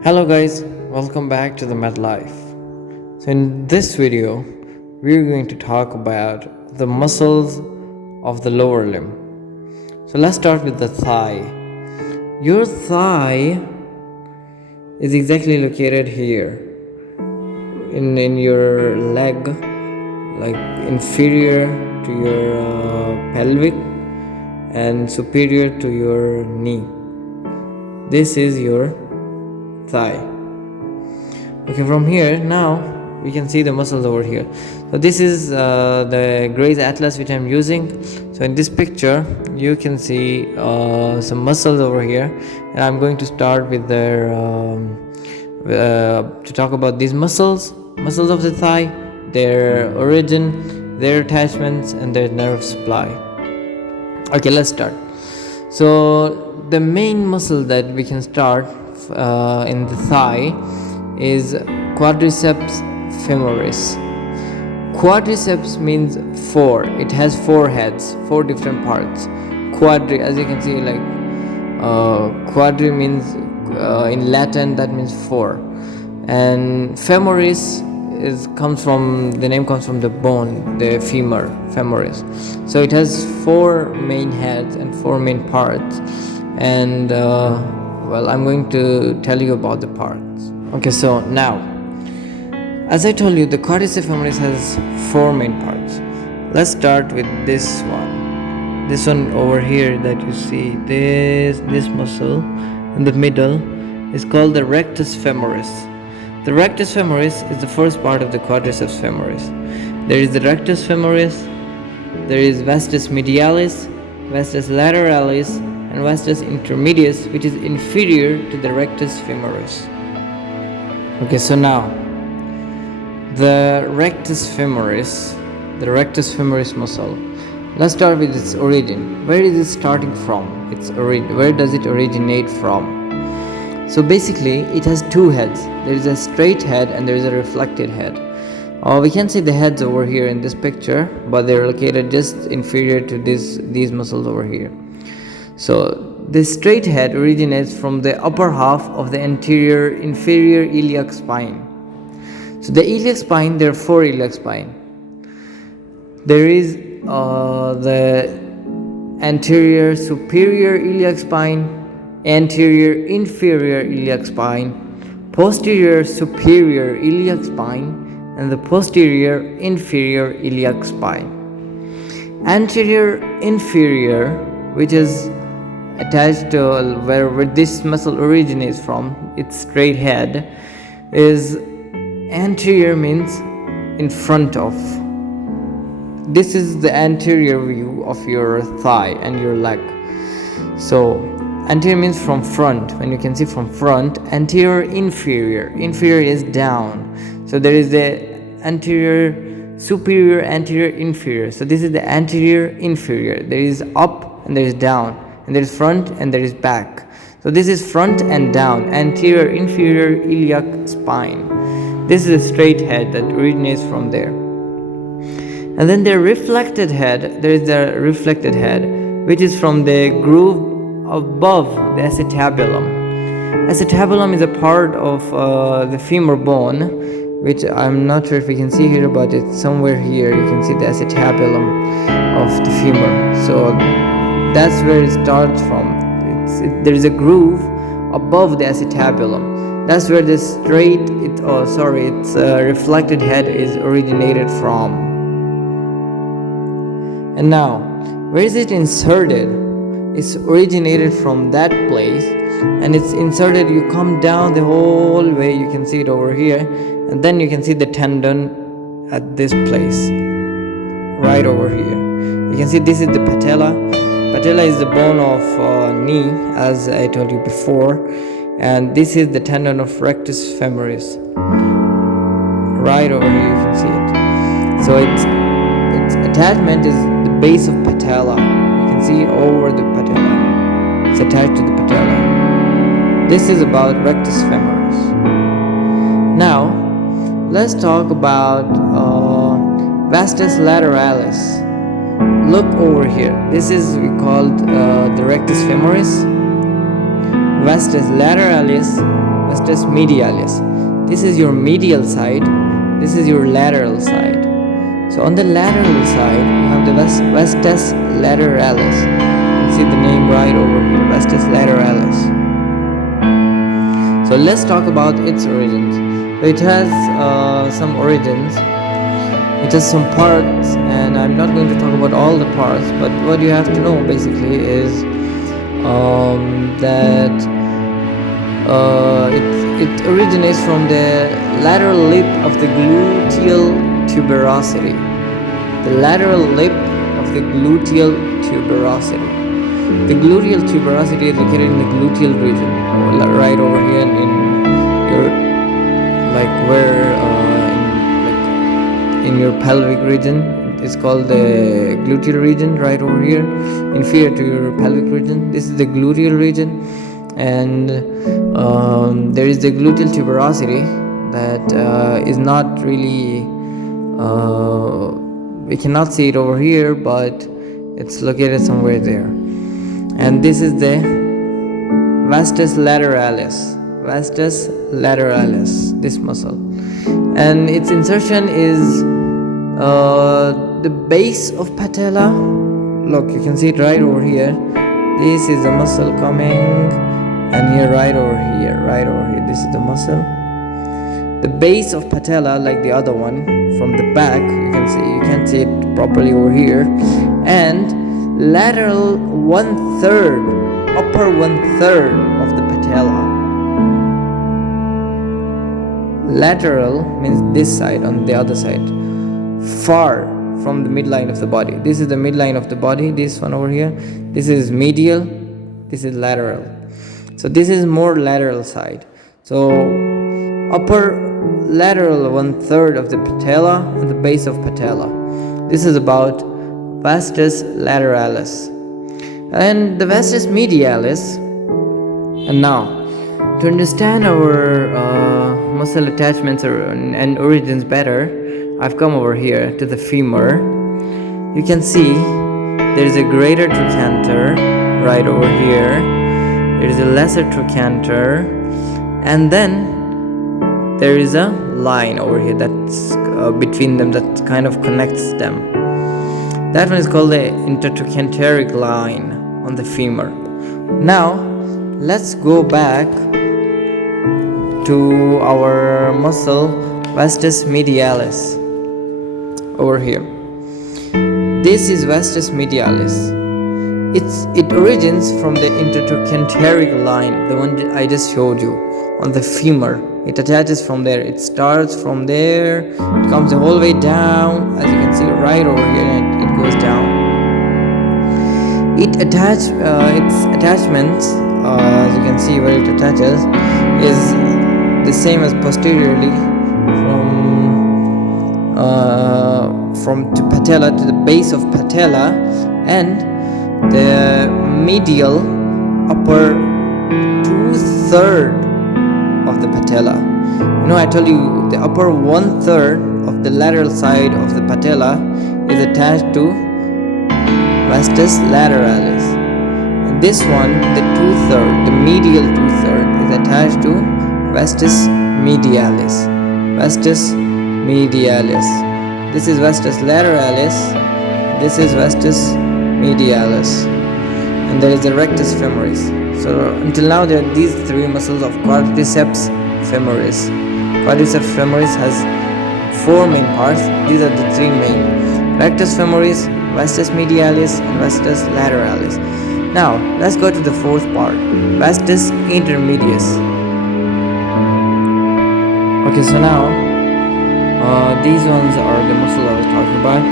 Hello guys, welcome back to the Med Life. So in this video, we're going to talk about the muscles of the lower limb. So let's start with the thigh. Your thigh is exactly located here in your leg, like inferior to your pelvic and superior to your knee. This is your thigh. Okay, from here now we can see the muscles over here. So this is the Gray's Atlas which I'm using. So in this picture you can see some muscles over here, and I'm going to start with their to talk about these muscles of the thigh, their origin, their attachments, and their nerve supply. Okay, let's start. So the main muscle that we can start in the thigh is quadriceps femoris. Quadriceps means four. It has four heads, four different parts. Quadri, as you can see, like quadri means in Latin that means four, and femoris comes from the bone, the femur, femoris. So it has four main heads and four main parts, and well, I'm going to tell you about the parts. Okay, so now, as I told you, the quadriceps femoris has four main parts. Let's start with this one. This one over here that you see, this muscle in the middle is called the rectus femoris. The rectus femoris is the first part of the quadriceps femoris. There is the rectus femoris, there is vastus medialis, vastus lateralis, and vastus intermedius, which is inferior to the rectus femoris. Okay, so now the rectus femoris muscle. Let's start with its origin. Where is it starting from? Where does it originate from? So basically, it has two heads. There is a straight head and there is a reflected head. We can see the heads over here in this picture, but they're located just inferior to these muscles over here. So this straight head originates from the upper half of the inferior iliac spine. So the iliac spine, there are four iliac spine. There is the anterior superior iliac spine, anterior inferior iliac spine, posterior superior iliac spine, and the posterior inferior iliac spine. Anterior inferior, which is attached to where this muscle originates from, its straight head, is anterior means in front of. This is the anterior view of your thigh and your leg. So anterior means from front. When you can see from front, anterior inferior is down. So there is the anterior superior, anterior inferior. So this is the anterior inferior. There is up and there is down, and there is front and there is back. So this is front and down, anterior inferior iliac spine. This is a straight head that originates from there. And then the reflected head, there is the reflected head, which is from the groove above the acetabulum. Acetabulum is a part of the femur bone, which I'm not sure if you can see here, but it's somewhere here. You can see the acetabulum of the femur. So that's where it starts from. There is a groove above the acetabulum. That's where the its reflected head is originated from. And now, where is it inserted? It's originated from that place, and it's inserted. You come down the whole way. You can see it over here, and then you can see the tendon at this place, right over here. You can see this is the patella. Patella is the bone of knee, as I told you before, and this is the tendon of rectus femoris. Right over here, you can see it. So its attachment is the base of patella. You can see over the patella. It's attached to the patella. This is about rectus femoris. Now, let's talk about vastus lateralis. Look over here. This is we called the rectus femoris. Vastus lateralis vastus medialis. This is your medial side, this is your lateral side. So on the lateral side, you have the vastus lateralis. You can see the name right over here, vastus lateralis. So let's talk about its origins. So it has some origins. It has some parts, and I'm not going to talk about all the parts, but what you have to know basically is that it originates from the lateral lip of the gluteal tuberosity. The lateral lip of the gluteal tuberosity. The gluteal tuberosity is located in the gluteal region, right over here in your, like where in your pelvic region. It's called the gluteal region, right over here, inferior to your pelvic region. This is the gluteal region, and there is the gluteal tuberosity that is not really, we cannot see it over here, but it's located somewhere there. And this is the vastus lateralis. Vastus lateralis, this muscle, and its insertion is the base of patella. Look, you can see it right over here. This is the muscle coming, and here, right over here, this is the muscle. The base of patella, like the other one, from the back, you can't see it properly over here, and lateral 1/3, upper 1/3 of the patella. Lateral means this side, on the other side, far from the midline of the body. This is the midline of the body, this one over here. This is medial, this is lateral. So this is more lateral side. So upper lateral 1/3 of the patella and the base of patella. This is about vastus lateralis and the vastus medialis. And now, to understand our muscle attachments and origins better, I've come over here to the femur. You can see there is a greater trochanter right over here. There is a lesser trochanter, and then there is a line over here that's between them that kind of connects them. That one is called the intertrochanteric line on the femur. Now let's go back to our muscle vastus medialis over here. This is vastus medialis. It origins from the intertrochanteric line, the one I just showed you on the femur. It attaches from there. It starts from there, it comes the whole way down, as you can see right over here, and it goes down. Its attachments, as you can see where it attaches, is the same as posteriorly from to patella, to the base of patella, and the medial upper 2/3 of the patella. I told you the upper 1/3 of the lateral side of the patella is attached to vastus lateralis, and this one, the 2/3, the medial 2/3, is attached to vastus medialis. Vastus medialis. This is vastus lateralis. This is vastus medialis, and there is the rectus femoris. So until now there are these three muscles of quadriceps femoris. Quadriceps femoris has four main parts. These are the three main: rectus femoris, vastus medialis, and vastus lateralis. Now let's go to the fourth part, vastus intermedius. Okay, so now these ones are the muscle I was talking about: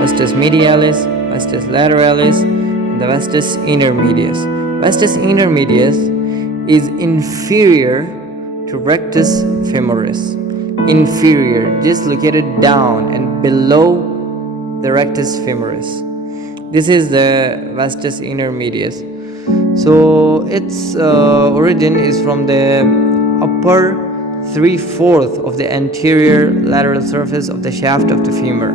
vastus medialis, vastus lateralis, and the vastus intermedius. Vastus intermedius is inferior to rectus femoris. Inferior, just located down and below the rectus femoris. This is the vastus intermedius. So its origin is from the upper 3/4 of the anterior lateral surface of the shaft of the femur.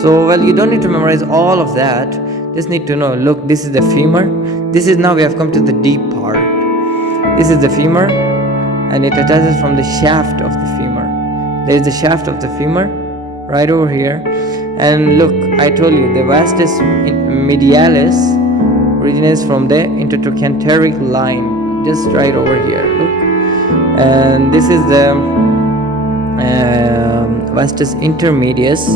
So well, you don't need to memorize all of that, just need to know, look, this is the femur. This is, now we have come to the deep part. This is the femur, and it attaches from the shaft of the femur. There is the shaft of the femur right over here. And look, I told you the vastus medialis originates from the intertrochanteric line, just right over here. Look, and this is the vastus intermedius,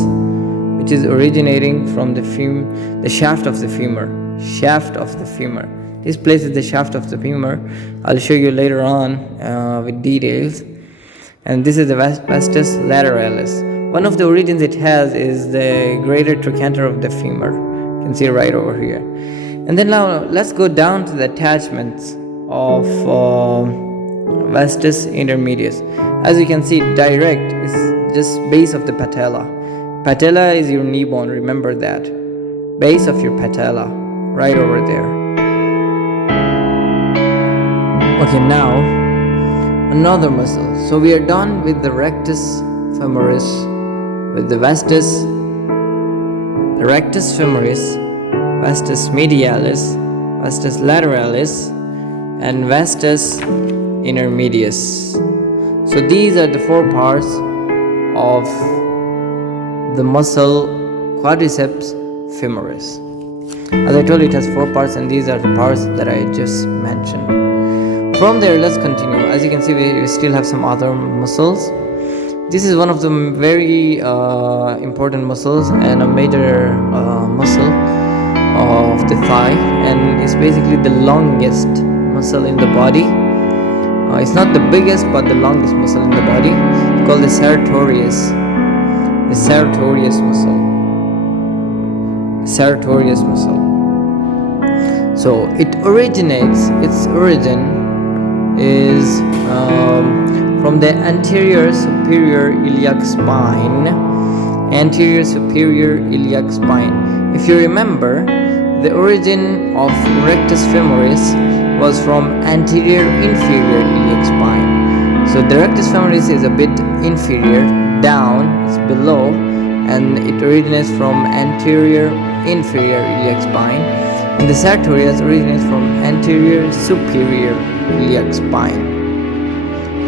which is originating from the shaft of the femur. Shaft of the femur. This place is the shaft of the femur. I'll show you later on with details. And this is the vastus lateralis. One of the origins it has is the greater trochanter of the femur. You can see right over here. And then now let's go down to the attachments of vastus intermedius. As you can see, direct is just base of the patella. Patella is your knee bone, remember that. Base of your patella, right over there. Okay, now another muscle. So we are done with the rectus femoris, with the vastus femoris, vastus medialis, vastus lateralis, and vastus intermedius. So these are the four parts of the muscle quadriceps femoris. As I told you, it has four parts, and these are the parts that I just mentioned. From there, let's continue. As you can see, we still have some other muscles. This is one of the very important muscles and a major muscle of the thigh, and it's basically the longest muscle in the body. It's not the biggest, but the longest muscle in the body. It's called the sartorius muscle. Sartorius muscle. So its origin is from the anterior superior iliac spine. Anterior superior iliac spine. If you remember, the origin of rectus femoris was from anterior inferior iliac spine. So the rectus femoris is a bit inferior, down, it's below, and it originates from anterior inferior iliac spine. And the sartorius originates from anterior superior iliac spine.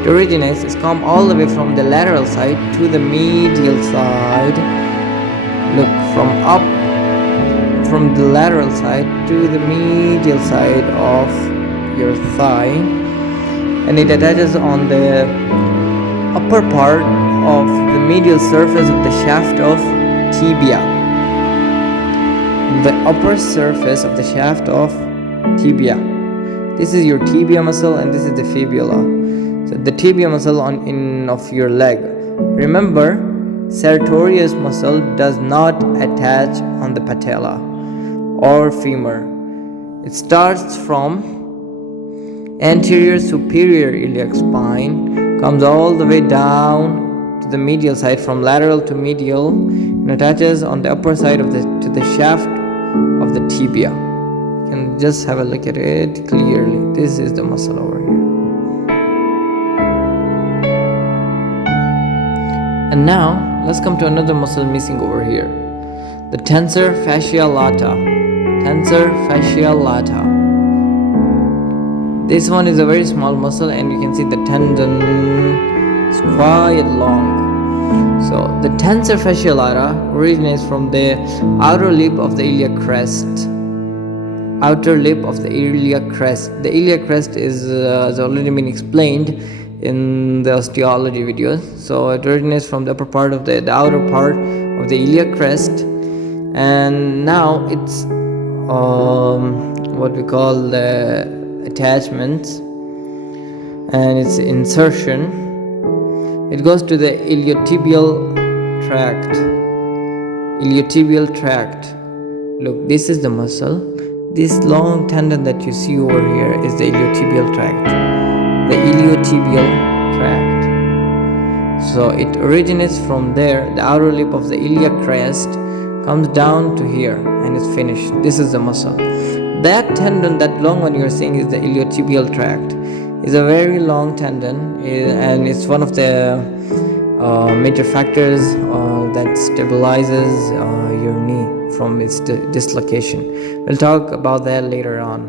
It originates, it's come all the way from the lateral side to the medial side. Look, from the lateral side to the medial side of your thigh, and it attaches on the upper part of the medial surface of the shaft of tibia. The upper surface of the shaft of tibia. This is your tibia muscle, and this is the fibula. So the tibia muscle of your leg. Remember, sartorius muscle does not attach on the patella or femur. It starts from anterior superior iliac spine, comes all the way down to the medial side, from lateral to medial, and attaches on the upper side of to the shaft of the tibia. You can just have a look at it clearly. This is the muscle over here. And now let's come to another muscle missing over here, the tensor fascia lata. Tensor fascia lata. This one is a very small muscle, and you can see the tendon is quite long. So the tensor fascia lata originates from the outer lip of the iliac crest. Outer lip of the iliac crest. The iliac crest has already been explained in the osteology videos. So it originates from the upper part of the outer part of the iliac crest, and now it's what we call the attachments, and its insertion. It goes to the iliotibial tract. Iliotibial tract. Look, this is the muscle. This long tendon that you see over here is the iliotibial tract. The iliotibial tract. So it originates from there, the outer lip of the iliac crest, comes down to here, and it's finished. This is the muscle. That tendon, that long one you're seeing, is the iliotibial tract. It's a very long tendon, and it's one of the major factors that stabilizes your knee from its dislocation. We'll talk about that later on.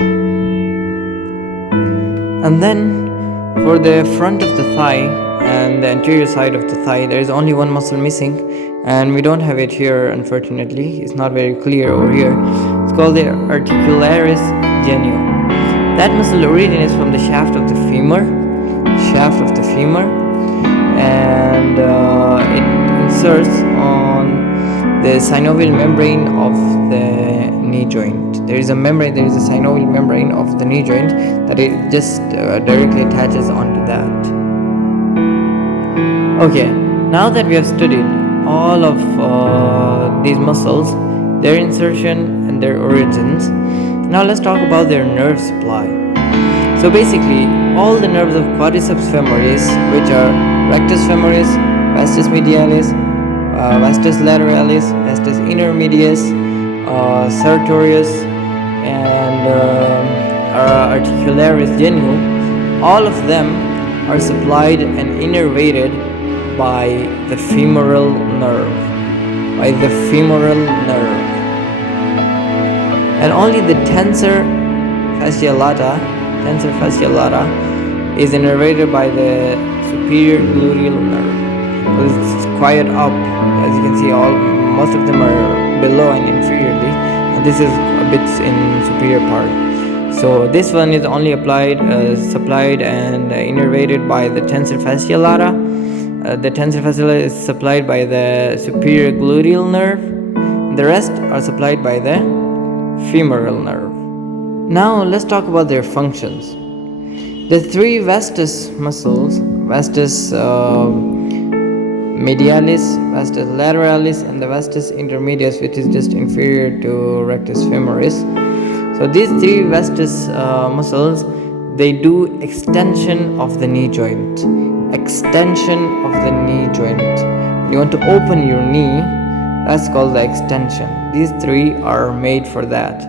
And then For the front of the thigh and the anterior side of the thigh, there is only one muscle missing, and we don't have it here, unfortunately. It's not very clear over here. It's called the articularis genio. That muscle originates from the shaft of the femur, and it inserts on the synovial membrane of the knee joint. There is a synovial membrane of the knee joint that it just directly attaches onto that. Okay, now that we have studied all of these muscles, their insertion and their origins, now let's talk about their nerve supply. So basically, all the nerves of quadriceps femoris, which are rectus femoris, vastus medialis, vastus lateralis, vastus intermedius, sartorius, and articularis genio, all of them are supplied and innervated by the femoral nerve. And only the tensor fasciolata is innervated by the superior gluteal nerve. So it's quite up, as you can see. Most of them are below and inferiorly, and this is a bit in superior part. So this one is only supplied and innervated by the tensor fasciolata. The tensor fasciolata is supplied by the superior gluteal nerve. The rest are supplied by the femoral nerve. Now let's talk about their functions. The three vastus muscles, vastus medialis, vastus lateralis, and the vastus intermedius, which is just inferior to rectus femoris. So these three vastus muscles, they do extension of the knee joint. When you want to open your knee, that's called the extension. These three are made for that.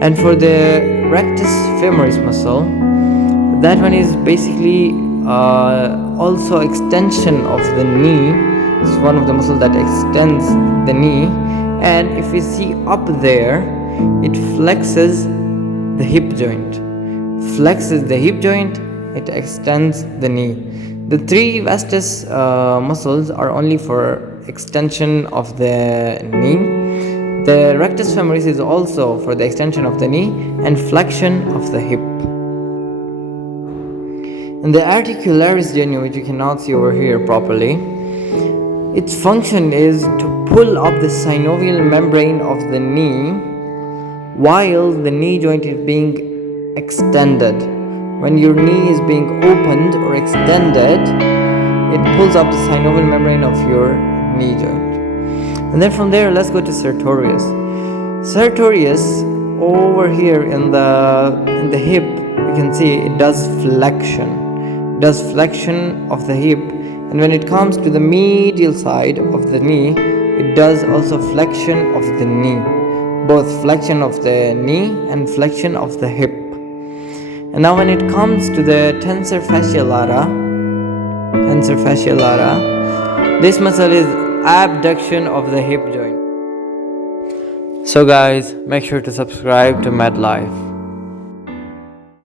And for the rectus femoris muscle, that one is basically also extension of the knee. It's one of the muscles that extends the knee. And if you see up there, it flexes the hip joint. It extends the knee. The three vastus muscles are only for extension of the knee. The rectus femoris is also for the extension of the knee and flexion of the hip. And the articularis genio, which you cannot see over here properly, its function is to pull up the synovial membrane of the knee while the knee joint is being extended. When your knee is being opened or extended, it pulls up the synovial membrane of your knee joint. And then from there, let's go to sartorius. Sartorius, over here in the hip, you can see it does flexion of the hip. And when it comes to the medial side of the knee, it does also flexion of the knee, both flexion of the knee and flexion of the hip. And now when it comes to the tensor fasciolata, this muscle is abduction of the hip joint. So guys, make sure to subscribe to MedLife.